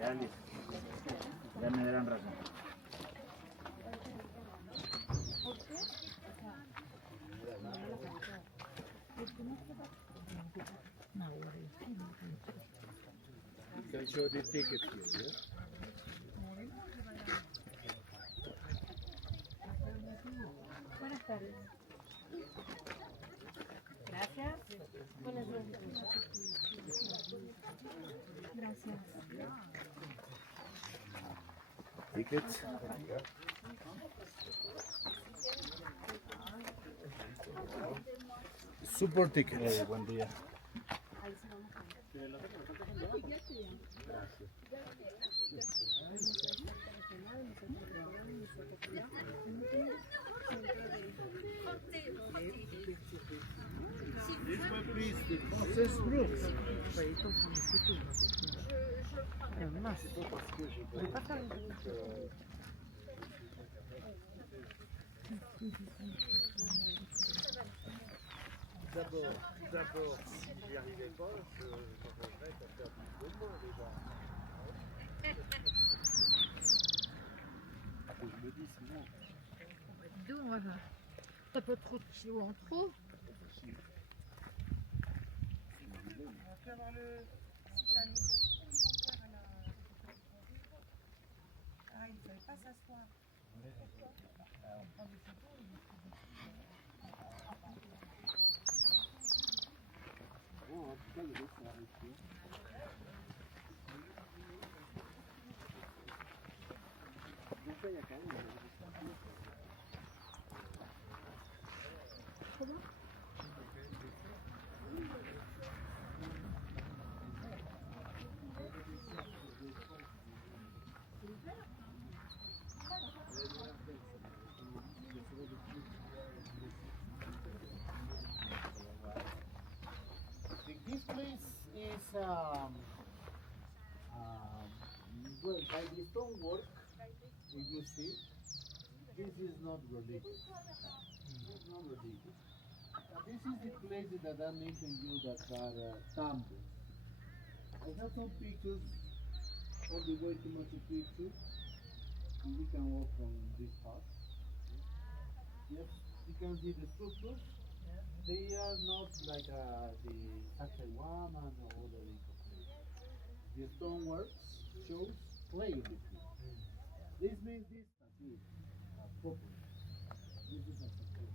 Ya listo. Ya me darán razón. You can show the ticket here, yeah? Buenas tardes. Gracias. Buenas tardes. Gracias. Tickets. Super tickets. Buen día. D'abord, si j'y arrivais pas, je m'arrangerais pour faire plus de moi déjà. Je me dis, c'est bon. Dis donc, moi, t'as pas trop de kilos en trop? On va faire voir le site à nous. Ah, il ne fallait pas s'asseoir. On prend des photos. Bon, en tout cas, le reste, ça arrive plus. Donc là, il y a quand même une This place is well, by the stonework, if you see, this is not religious. It's not religious. This is the places that I mentioned you that are temples. I have some pictures of the way to Machu Picchu. You can walk from this path. Yes, you can see the structures. They are not like the Sacsayhuaman or other Inca places. The stonework shows clay in between. This means this tattoo proper. This is a tattoo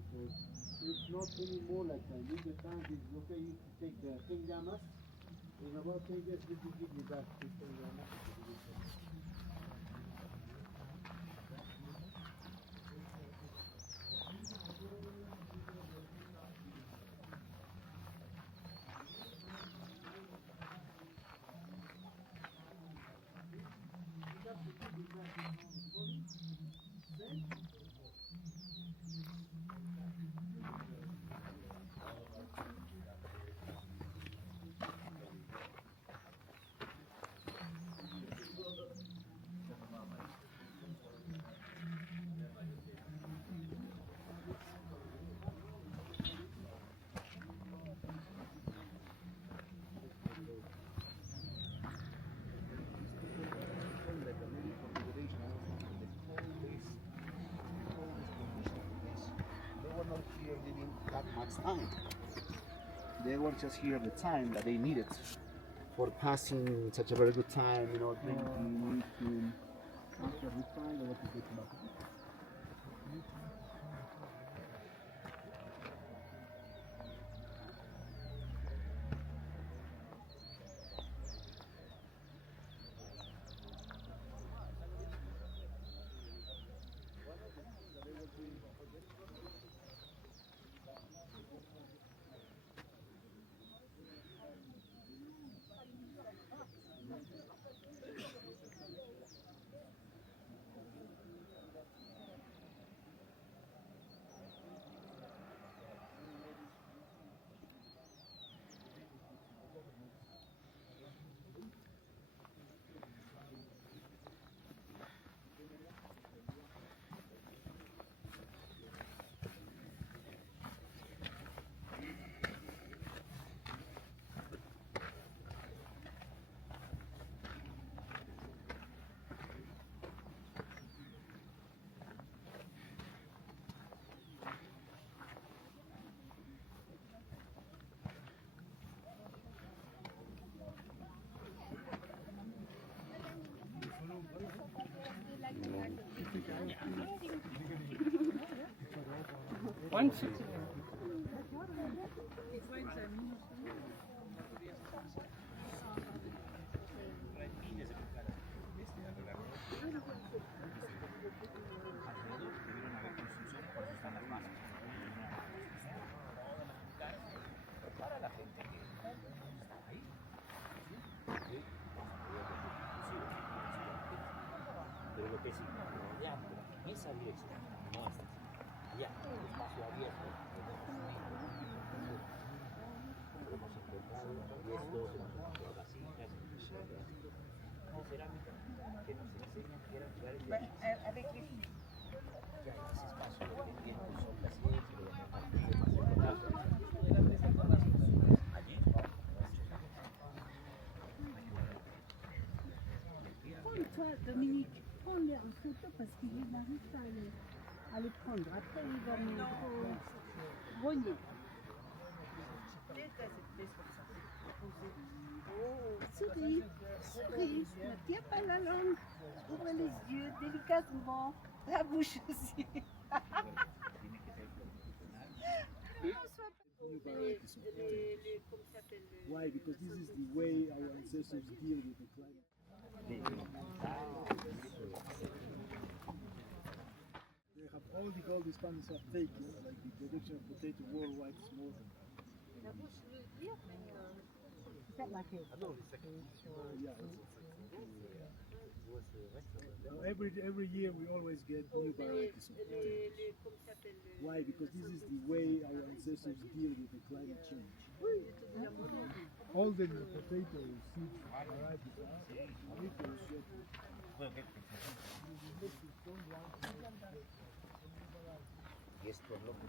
because it's not anymore like in the time. It's okay if you take the 10 llamas. In about 10 years, we will give you back this 10 llamas. That much time. They were just here the time that they needed for passing such a very good time, you know, drinking, eating. After this time, they were to go to Machu Picchu. Pero lo que sí, rodeando esa dirección, no hasta allá, el espacio abierto, hemos encontrado 10, 12 vasijas de cerámica que nos enseñan que eran lugares de Avec les filles. ya en ese espacio de tiempo son las 10, pero a partir de más allí. Prends-toi, Dominique, prends-les en photo parce qu'il n'arrive pas à les prendre. Après, il va me grogner. Souris, souris, ne tiens pas la langue, ouvre les yeux délicatement, la bouche aussi. Why? Because this is the way our ancestors deal with the climate. They have all the gold the Spanish have taken, like the production of potato worldwide is more than every year we always get new varieties of potatoes. Why? Because this is the way our ancestors deal with the climate change. All the potato seed varieties Y esto es lo que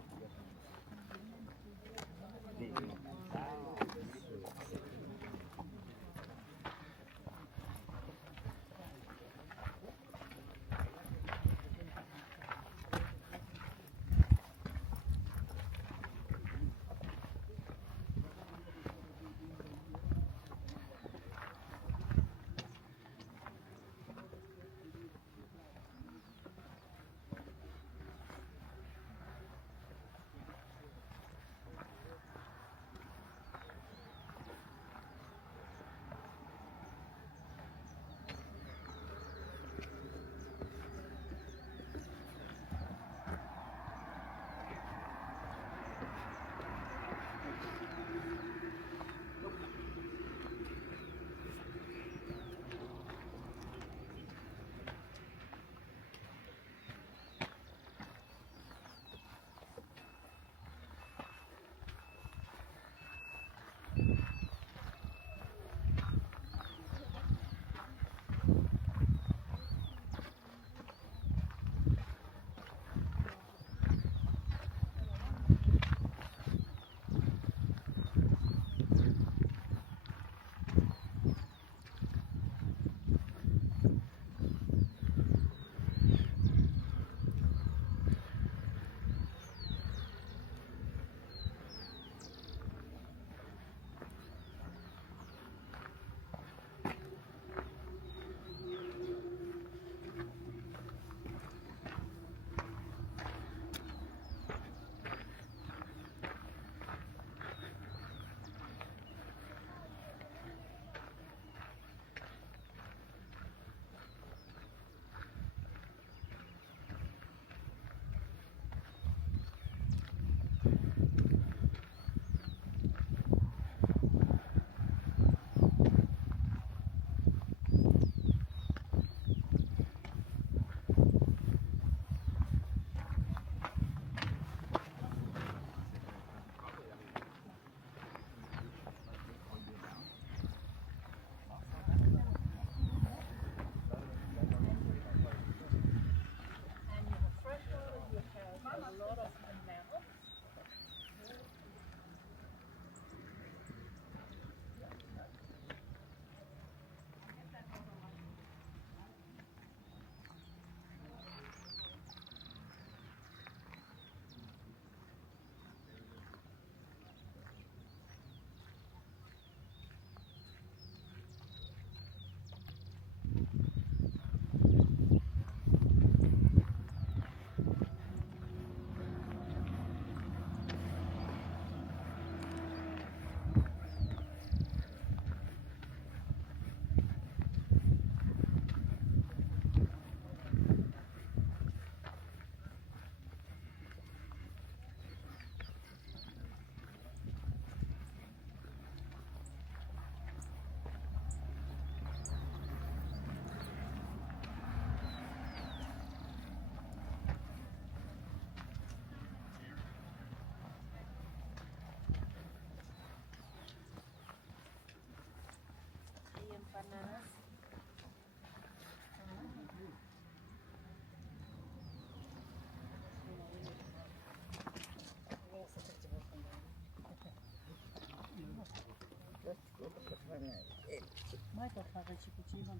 mai tot facă și cu cei mă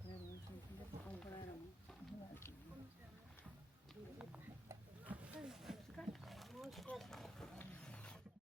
trebuie să ancora erano.